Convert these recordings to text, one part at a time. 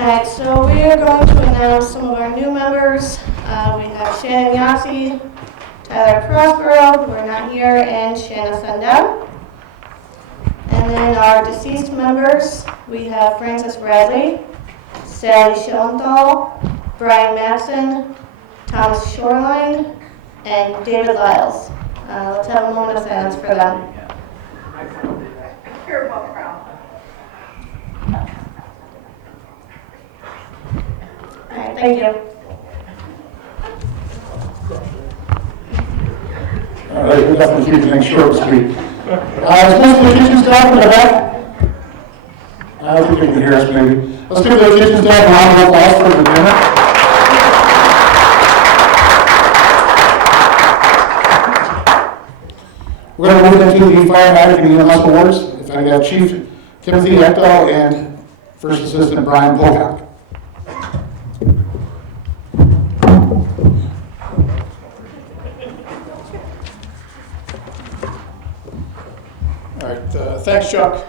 Alright, so we are going to announce some of our new members. We have Shannon Yossi, Tyler Prospero, who are not here, and Shanna Sundell. And then our deceased members, we have Francis Bradley, Sally Schoenthal, Brian Matson, Thomas Shoreline, and David Lyles. Let's have a moment of silence for them. All right, thank you. All right, we'll definitely keep things short and sweet. Is most of the kitchen staff in the back? I don't think they can hear us, maybe. Let's give the kitchen staff a round of applause for the dinner. We're going to move into the Fire Magic and EMS Awards. If I got Chief Timothy Ecto and First Assistant Brian Pocock. All right, thanks, Chuck.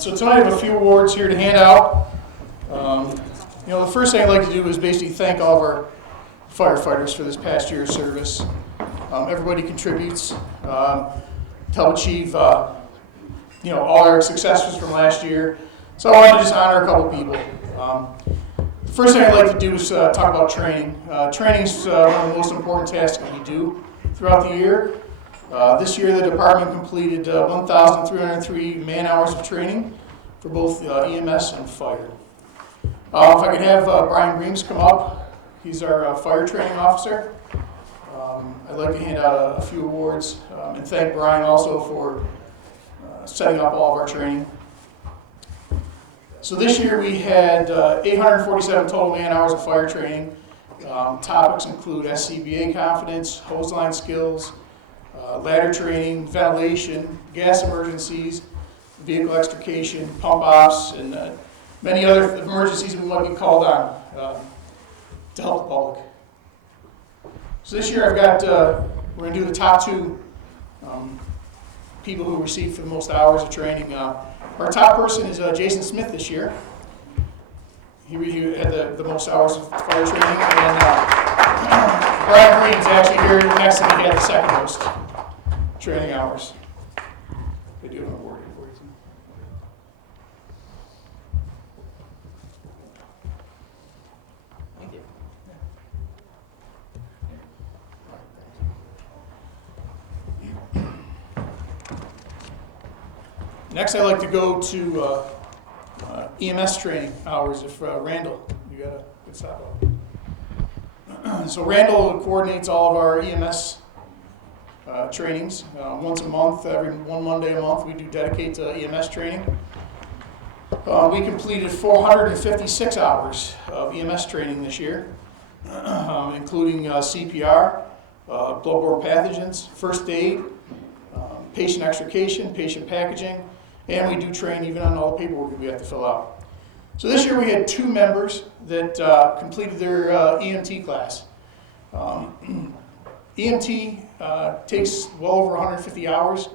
So tonight I have a few awards here to hand out. The first thing I'd like to do is basically thank all of our firefighters for this past year's service. Everybody contributes to help achieve, all our successes from last year. So I want to just honor a couple people. The first thing I'd like to do is talk about training. Training is one of the most important tasks that we do throughout the year. This year, the department completed 1,303 man-hours of training for both EMS and fire. If I could have Brian Breemes come up. He's our fire training officer. I'd like to hand out a few awards and thank Brian also for setting up all of our training. So this year we had 847 total man-hours of fire training. Topics include SCBA confidence, hose line skills, ladder training, ventilation, gas emergencies, vehicle extrication, pump ops, and many other emergencies we might be called on to help the public. So this year I've got, we're going to do the top two people who received for the most hours of training. Our top person is Jason Smith this year. He had the most hours of fire training. And Brian Breemes actually here next to me, he had the second most training hours. They do have an award here for you. Thank you. Next, I'd like to go to EMS training hours. If Randall, you got a good stop up. So Randall coordinates all of our EMS trainings once a month. Every one Monday a month, we do dedicate to EMS training. We completed 456 hours of EMS training this year, including CPR, bloodborne pathogens, first aid, patient extrication, patient packaging, and we do train even on all the paperwork we have to fill out. So this year we had 2 members that completed their EMT class. EMT takes well over 150 hours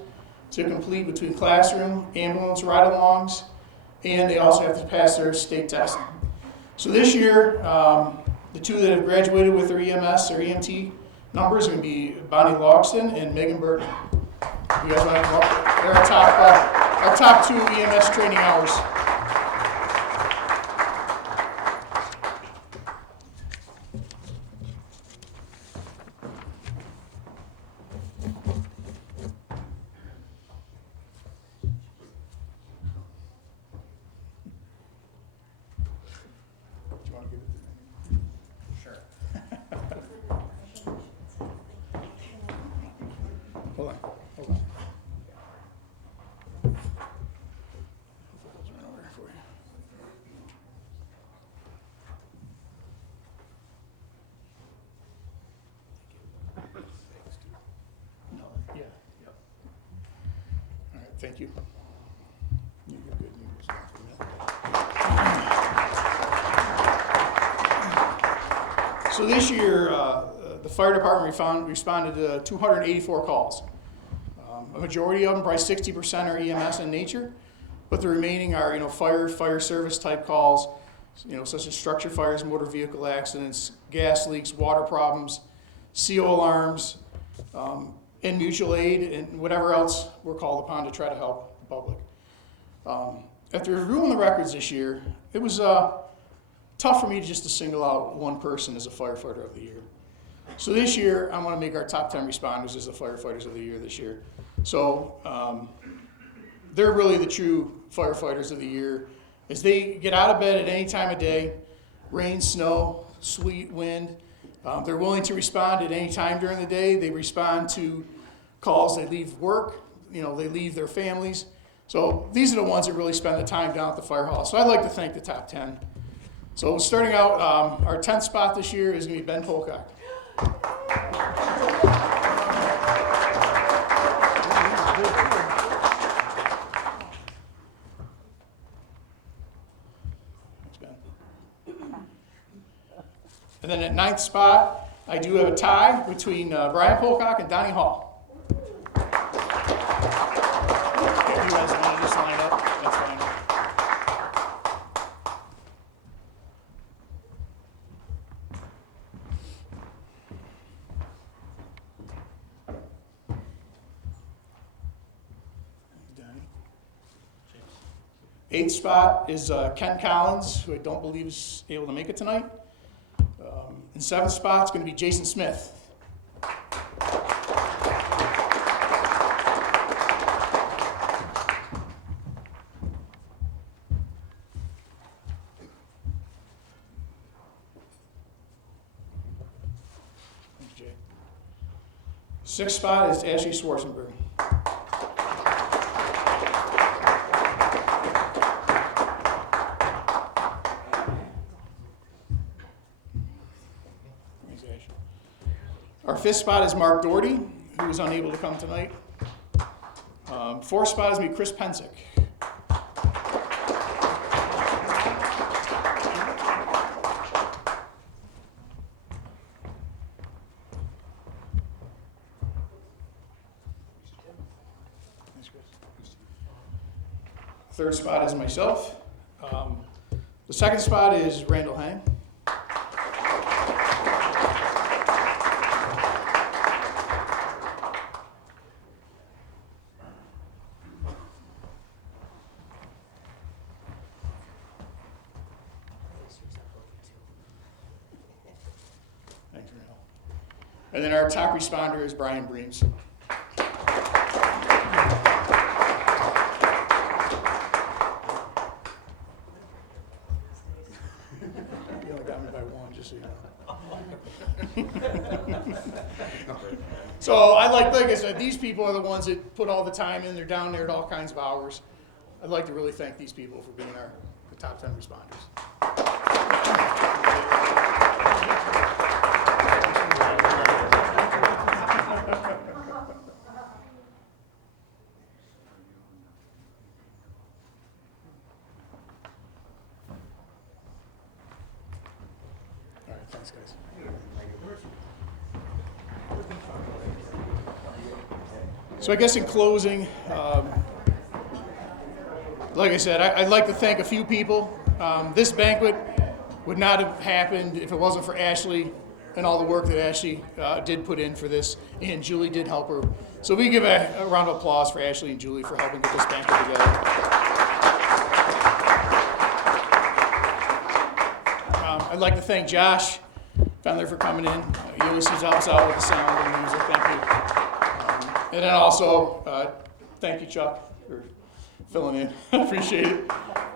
to complete between classroom, ambulance ride-alongs, and they also have to pass their state testing. So this year, the 2 that have graduated with their EMS or EMT numbers are going to be Bonnie Logston and Megan Burton. You guys want to come up? They're our top 2 EMS training hours. Hold on. All right, thank you. You're good. So this year, the fire department responded to 284 calls. A majority of them, probably 60%, are EMS in nature, but the remaining are, fire service type calls, such as structure fires, motor vehicle accidents, gas leaks, water problems, CO alarms, and mutual aid, and whatever else we're called upon to try to help the public. After reviewing the records this year, it was tough for me just to single out one person as a firefighter of the year. So this year, I want to make our top 10 responders as the firefighters of the year this year. So they're really the true firefighters of the year, as they get out of bed at any time of day, rain, snow, sleet, wind. They're willing to respond at any time during the day. They respond to calls. They leave work. They leave their families. So these are the ones that really spend the time down at the fire hall. So I'd like to thank the top 10. So starting out, our 10th spot this year is going to be Ben Polcock. Thanks, Ben. And then at 9th spot, I do have a tie between Brian Polcock and Donnie Hall. If you guys want to just line up, that's fine. Donnie. 8th spot is Ken Collins, who I don't believe is able to make it tonight. In 7th spot, it's going to be Jason Smith. Thanks, Jay. 6th spot is Ashley Schwarzenberg. Our 5th spot is Mark Doherty, who was unable to come tonight. 4th spot is me, Chris Pensick. Thanks, Chris. 3rd spot is myself. The 2nd spot is Randal Henning. Thanks, Randall. And then our top responder is Brian Breemes. You only got me by one, just so you know. So like I said, these people are the ones that put all the time in. They're down there at all kinds of hours. I'd like to really thank these people for being the top 10 responders. All right, thanks, guys. So I guess in closing, like I said, I'd like to thank a few people. This banquet would not have happened if it wasn't for Ashley and all the work that Ashley did put in for this, and Julie did help her. So we give a round of applause for Ashley and Julie for helping get this banquet together. I'd like to thank Josh down there for coming in. He always helps out with the sound and music. Thank you. And then also, thank you, Chuck, for filling in. I appreciate it.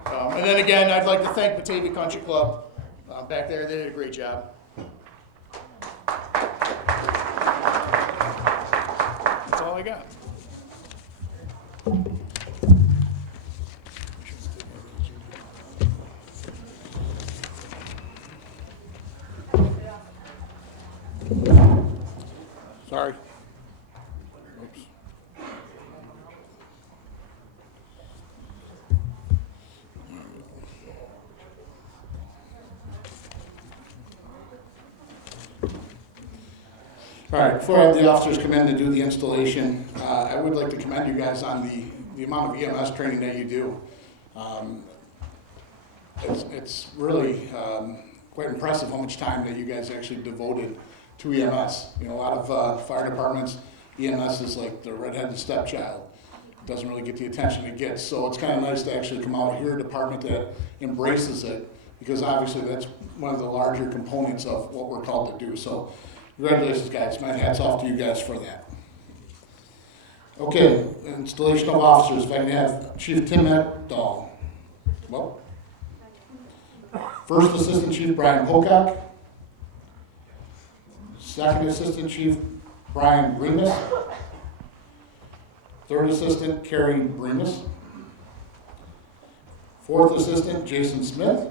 And then again, I'd like to thank Batavia Country Club back there. They did a great job. That's all I got. Sorry. Oops. All right, before the officers come in to do the installation, I would like to commend you guys on the amount of EMS training that you do. it's really quite impressive how much time that you guys actually devoted to EMS. You know, a lot of fire departments, EMS is like the redheaded stepchild. It doesn't really get the attention it gets. So it's kind of nice to actually come out here, a department that embraces it, because obviously that's one of the larger components of what we're called to do. So congratulations, guys. My hat's off to you guys for that. Okay, installation of officers. If I can have Chief Tim Dahl. Well, First Assistant Chief Brian Pocock. Second Assistant Chief Brian Breemes. Third Assistant Carrie Breemes. Fourth Assistant Jason Smith.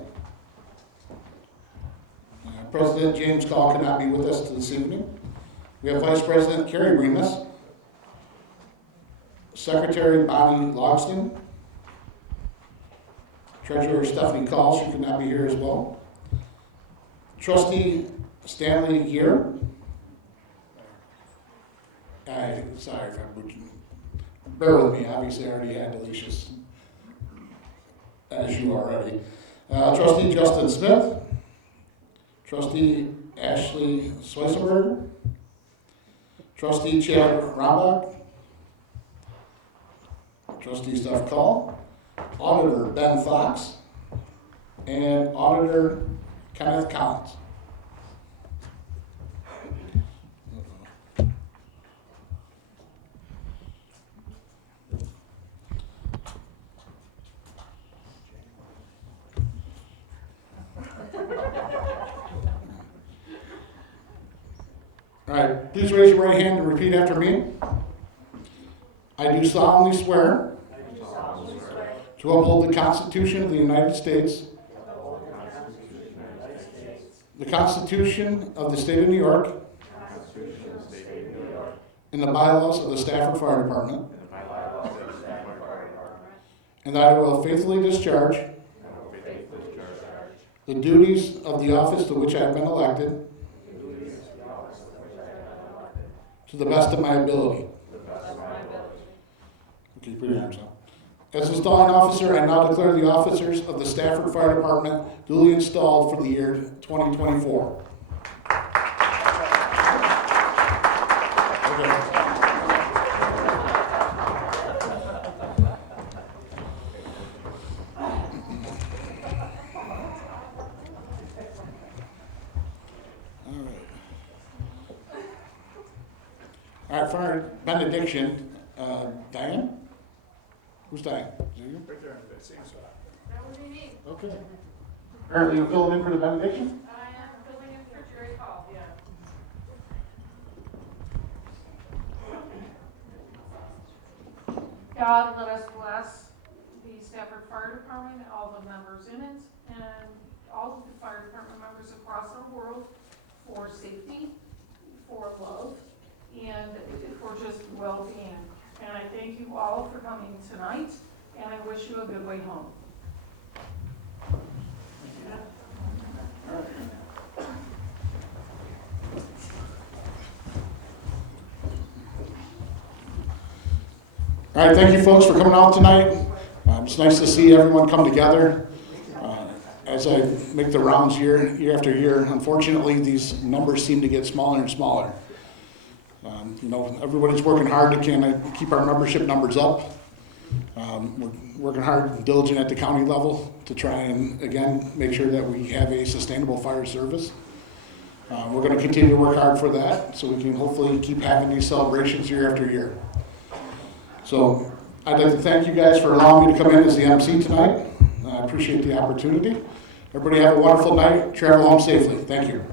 President James Call cannot be with us this evening. We have Vice President Carrie Breemes. Secretary Bonnie Logston. Treasurer Stephanie Call, she could not be here as well. Trustee Stanley Gear. Sorry if I'm butchering. Bear with me, obviously I already had Alicia's issue already. Trustee Justin Smith. Trustee Ashley Schweisberger. Trustee Chad Rombach. Trustee Steph Call. Auditor Ben Fox. And Auditor Kenneth Collins. All right, please raise your right hand and repeat after me. I do solemnly swear to uphold the Constitution of the United States, the Constitution of the State of New York, and the bylaws of the Stafford Fire Department, and that I will faithfully discharge the duties of the office to which I have been elected to the best of my ability. Okay, put your hands up. As installing officer, I now declare the officers of the Stafford Fire Department duly installed for the year 2024. Okay. All right, for our benediction, Diane? Who's Diane? Is it you? Right there on the same side. That would be me. Okay. Apparently you're filling in for the benediction? I am filling in for Jerry Hall, yeah. God, let us bless the Stafford Fire Department, all the members in it, and all of the fire department members across our world for safety, for love, and for just well-being. And I thank you all for coming tonight, and I wish you a good way home. All right, thank you folks for coming out tonight. It's nice to see everyone come together. As I make the rounds year after year, unfortunately, these numbers seem to get smaller and smaller. You know, everybody's working hard to kind of keep our membership numbers up. We're working hard and diligent at the county level to try and, again, make sure that we have a sustainable fire service. We're going to continue to work hard for that so we can hopefully keep having these celebrations year after year. So I'd like to thank you guys for allowing me to come in as the MC tonight. I appreciate the opportunity. Everybody have a wonderful night. Travel home safely. Thank you.